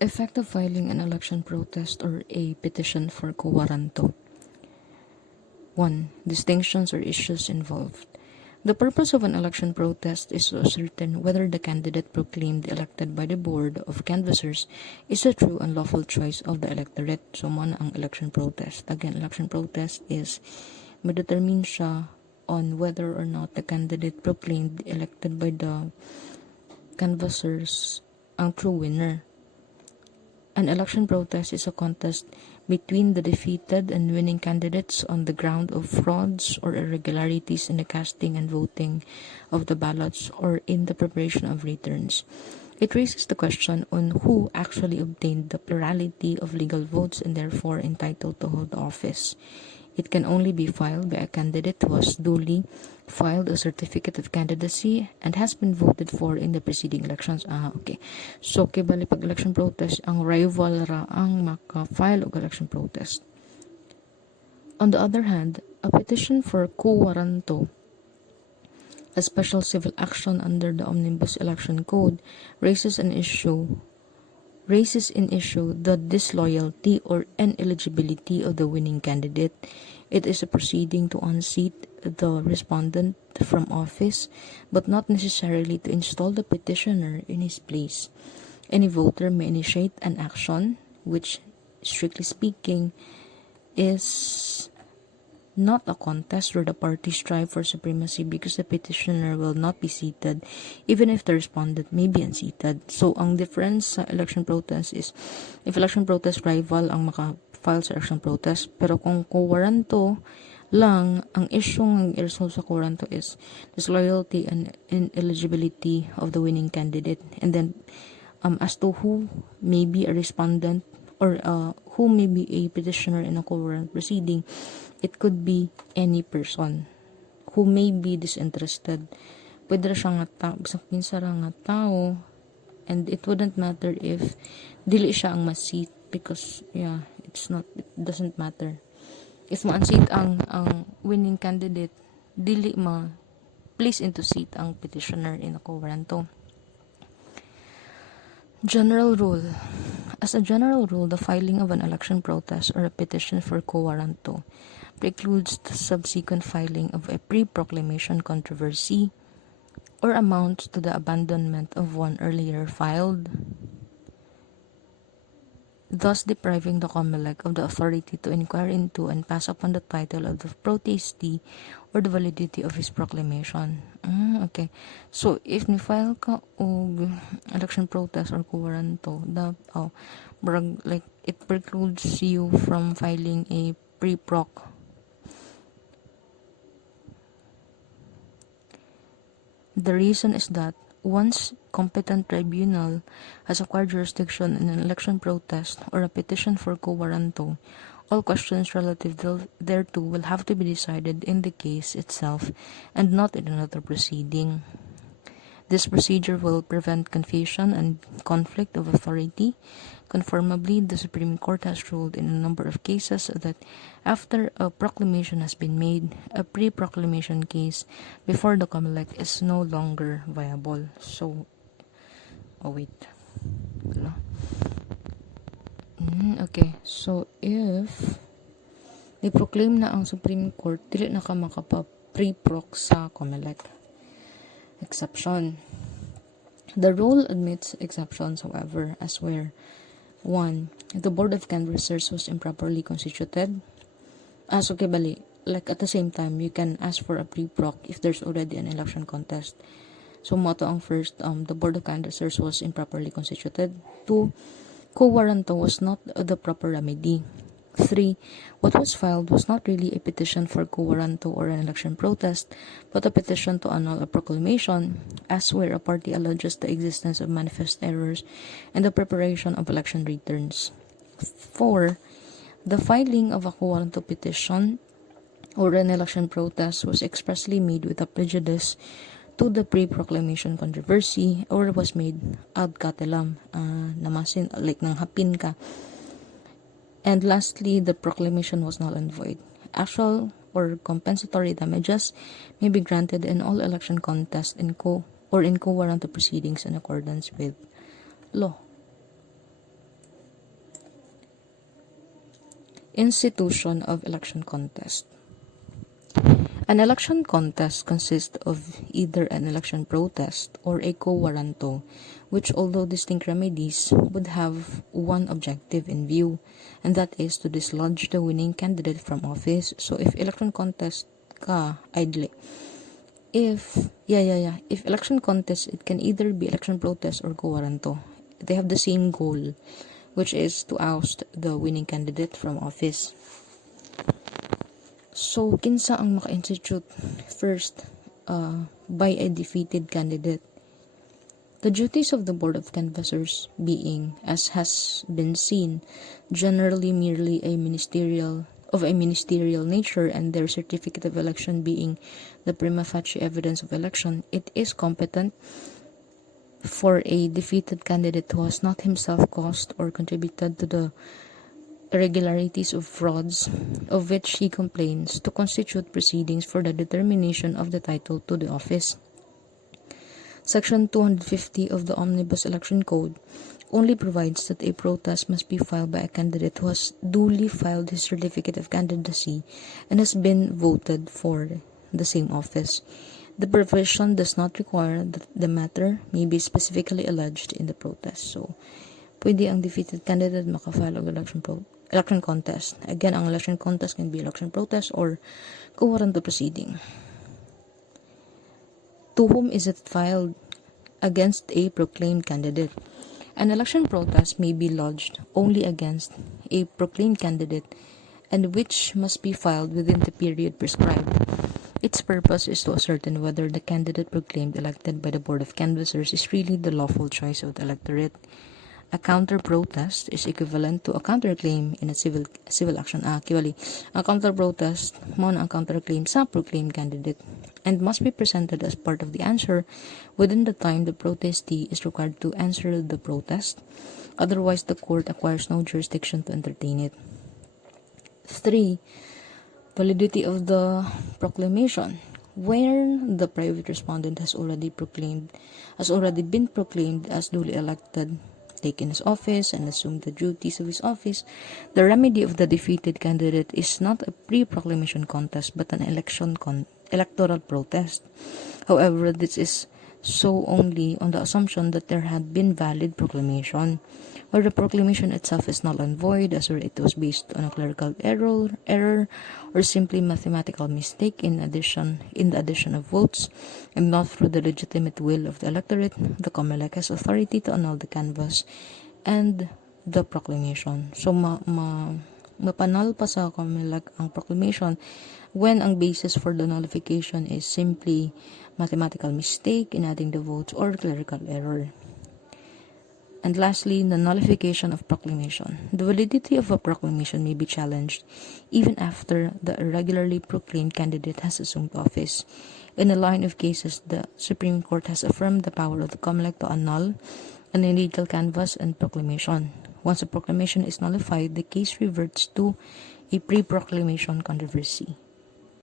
Effect of filing an election protest or a petition for quo warranto. 1. Distinctions or issues involved. The purpose of an election protest is to ascertain whether the candidate proclaimed elected by the Board of Canvassers is a true and lawful choice of the electorate. So, mo na ang election protest. Again, election protest is ma-determine siya on whether or not the candidate proclaimed elected by the canvassers ang true winner. An election protest is a contest between the defeated and winning candidates on the ground of frauds or irregularities in the casting and voting of the ballots or in the preparation of returns. It raises the question on who actually obtained the plurality of legal votes and therefore entitled to hold office. It can only be filed by a candidate who has duly filed a certificate of candidacy and has been voted for in the preceding elections. Okay. So, kibali pag election protest, ang rival ra ang maka-file og election protest. On the other hand, a petition for quo warranto, a special civil action under the Omnibus Election Code, raises in issue the disloyalty or ineligibility of the winning candidate. It is a proceeding to unseat the respondent from office, but not necessarily to install the petitioner in his place. Any voter may initiate an action, which, strictly speaking, is not a contest where the parties strive for supremacy because the petitioner will not be seated even if the respondent may be unseated. So, ang difference sa election protest is if election protest rival ang maka-file sa election protest, pero kung quo warranto lang, ang issue ng i-resolve sa quo warranto is disloyalty and ineligibility of the winning candidate. And then, as to who may be a respondent or who may be a petitioner in a quo warranto proceeding, it could be any person who may be disinterested. Pwede ra siya nga bisag pinsa ra nga tao, and it wouldn't matter if dili siya ang ma-seat because it doesn't matter. If ma-unseat ang winning candidate, dili place into seat ang petitioner in a quo warranto. General rule. As a general rule, the filing of an election protest or a petition for quo warranto precludes the subsequent filing of a pre-proclamation controversy or amounts to the abandonment of one earlier filed, thus depriving the COMELEC of the authority to inquire into and pass upon the title of the protestee or the validity of his proclamation. Okay. So, if ni-file ka og election protest or quo warranto, it precludes you from filing a pre-proc. The reason is that once competent tribunal has acquired jurisdiction in an election protest or a petition for quo warranto, all questions relative thereto will have to be decided in the case itself and not in another proceeding. This procedure will prevent confusion and conflict of authority. Conformably, the Supreme Court has ruled in a number of cases that after a proclamation has been made, a pre-proclamation case before the COMELEC is no longer viable. So, okay. So, if i-proclaim na ang Supreme Court, dili na ka makapa-pre-proc sa COMELEC. Exception. The rule admits exceptions, however, as where 1. The Board of Canvassers was improperly constituted. At the same time, you can ask for a pre-proc if there's already an election contest. So, motto ang first, the Board of Canvassers was improperly constituted. 2. Quo warranto was not the proper remedy. 3. What was filed was not really a petition for quo warranto or an election protest, but a petition to annul a proclamation, as where a party alleges the existence of manifest errors in the preparation of election returns. 4. The filing of a quo warranto petition or an election protest was expressly made with a prejudice to the pre-proclamation controversy or was made ad catelam, namasin, like nang hapin ka. And lastly, the proclamation was null and void. Actual or compensatory damages may be granted in all election contests in quo warranto proceedings in accordance with law. Institution of election contest. An election contest consists of either an election protest or a warranto, which, although distinct remedies, would have one objective in view, and that is to dislodge the winning candidate from office. So if election contest ka, idly. If election contest, it can either be election protest or warranto. They have the same goal, which is to oust the winning candidate from office. So, kinsa ang maka-institute first by a defeated candidate? The duties of the Board of Canvassers being, as has been seen, generally merely a ministerial nature, and their certificate of election being the prima facie evidence of election, it is competent for a defeated candidate who has not himself caused or contributed to the irregularities of frauds of which he complains to constitute proceedings for the determination of the title to the office. Section 250 of the Omnibus Election Code only provides that a protest must be filed by a candidate who has duly filed his certificate of candidacy and has been voted for the same office. The provision does not require that the matter may be specifically alleged in the protest. So, pwede ang defeated candidate makafile og election contest. Again, ang election contest can be election protest or warranto proceeding. To whom is it filed? Against a proclaimed candidate. An election protest may be lodged only against a proclaimed candidate, and which must be filed within the period prescribed. Its purpose is to ascertain whether the candidate proclaimed elected by the Board of Canvassers is really the lawful choice of the electorate. A counter-protest is equivalent to a counterclaim in a civil action. Actually, a counter-protest mo na ang counterclaim sa proclaimed candidate and must be presented as part of the answer within the time the protestee is required to answer the protest. Otherwise, the court acquires no jurisdiction to entertain it. 3. Validity of the proclamation. Where the private respondent has already been proclaimed as duly elected, taken his office, and assumed the duties of his office, the remedy of the defeated candidate is not a pre-proclamation contest but an electoral protest. However, this is so only on the assumption that there had been valid proclamation, where the proclamation itself is null and void, as where it was based on a clerical error or simply mathematical mistake in the addition of votes, and not through the legitimate will of the electorate. The COMELEC has authority to annul the canvass and the proclamation. So, mapanal pa sa COMELEC ang proclamation when ang basis for the nullification is simply mathematical mistake in adding the votes or clerical error. And lastly, the nullification of proclamation. The validity of a proclamation may be challenged even after the irregularly proclaimed candidate has assumed office. In a line of cases, the Supreme Court has affirmed the power of the COMELEC to annul an illegal canvass and proclamation. Once a proclamation is nullified, the case reverts to a pre-proclamation controversy.